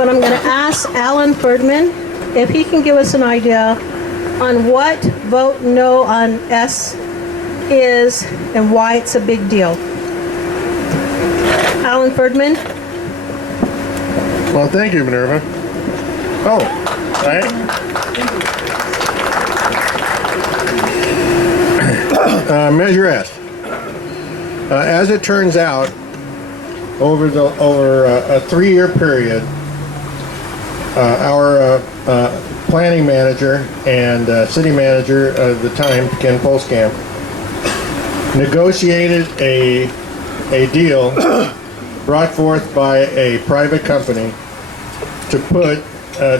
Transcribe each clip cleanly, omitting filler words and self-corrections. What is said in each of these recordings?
but I'm going to ask Alan Ferdman if he can give us an idea on what vote no on S is and why it's a big deal. Alan Ferdman. Well, thank you, Minerva. Oh, all right. Measure S. As it turns out, over a 3-year period, our planning manager and city manager at the time, Ken Polskamp, negotiated a deal brought forth by a private company to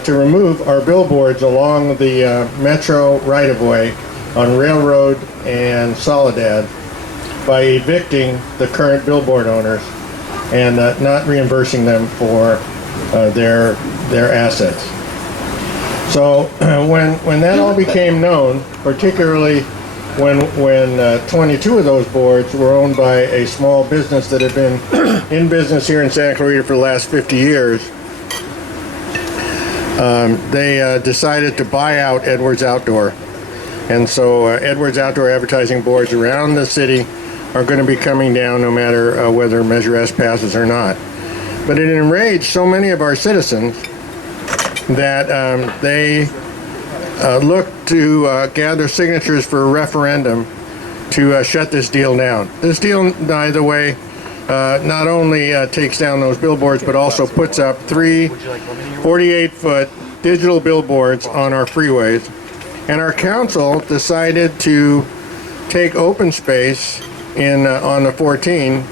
remove our billboards along the metro right-of-way on Railroad and Soledad by evicting the current billboard owners and not reimbursing them for their assets. So when that all became known, particularly when 22 of those boards were owned by a small business that had been in business here in Santa Clarita for the last 50 years, they decided to buy out Edwards Outdoor. And so Edwards Outdoor advertising boards around the city are going to be coming down no matter whether Measure S passes or not. But it enraged so many of our citizens that they looked to gather signatures for a referendum to shut this deal down. This deal, by the way, not only takes down those billboards, but also puts up 3 48-foot digital billboards on our freeways. And our council decided to take open space on the 14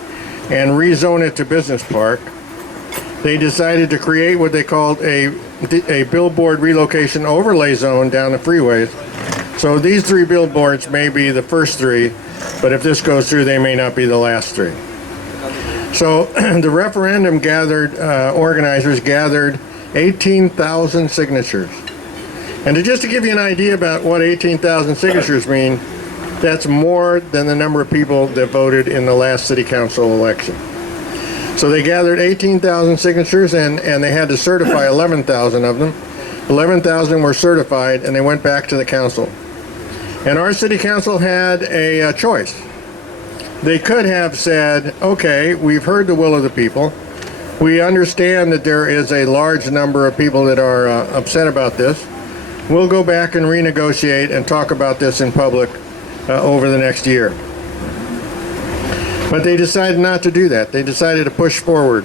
and rezone it to business park. They decided to create what they called a billboard relocation overlay zone down the freeways. So these 3 billboards may be the first 3, but if this goes through, they may not be the last 3. So the referendum organizers gathered 18,000 signatures. And just to give you an idea about what 18,000 signatures mean, that's more than the number of people that voted in the last city council election. So they gathered 18,000 signatures and they had to certify 11,000 of them. 11,000 were certified and they went back to the council. And our city council had a choice. They could have said, okay, we've heard the will of the people. We understand that there is a large number of people that are upset about this. We'll go back and renegotiate and talk about this in public over the next year. But they decided not to do that. They decided to push forward.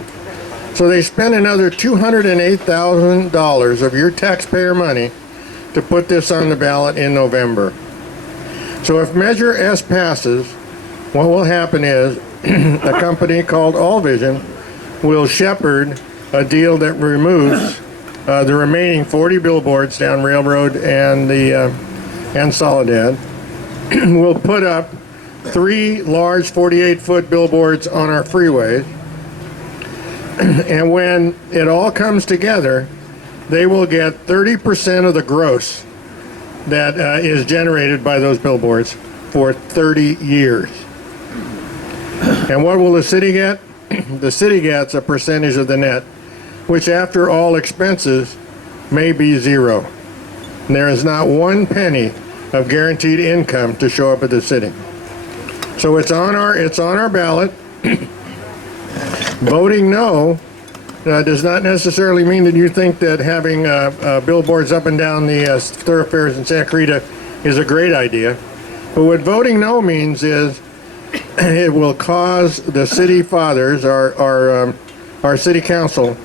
So they spent another $208,000 of your taxpayer money to put this on the ballot in November. So if Measure S passes, what will happen is a company called All Vision will shepherd a deal that removes the remaining 40 billboards down Railroad and Soledad. We'll put up 3 large 48-foot billboards on our freeways. And when it all comes together, they will get 30% of the gross that is generated by those billboards for 30 years. And what will the city get? The city gets a percentage of the net, which after all expenses may be 0. And there is not 1 penny of guaranteed income to show up at the city. So it's on our ballot. Voting no does not necessarily mean that you think that having billboards up and down the thoroughfares in Santa Clarita is a great idea. But what voting no means is it will cause the city fathers, our city council,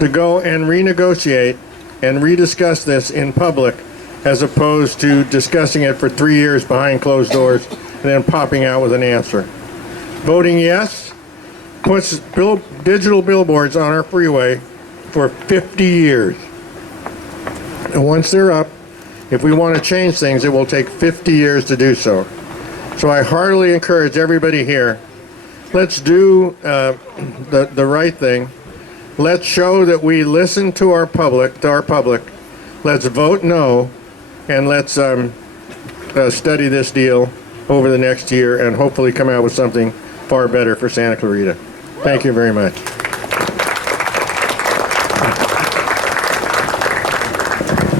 to go and renegotiate and rediscuss this in public, as opposed to discussing it for 3 years behind closed doors and then popping out with an answer. Voting yes puts digital billboards on our freeway for 50 years. And once they're up, if we want to change things, it will take 50 years to do so. So I heartily encourage everybody here, let's do the right thing. Let's show that we listen to our public. Let's vote no, and let's study this deal over the next year and hopefully come out with something far better for Santa Clarita. Thank you very much.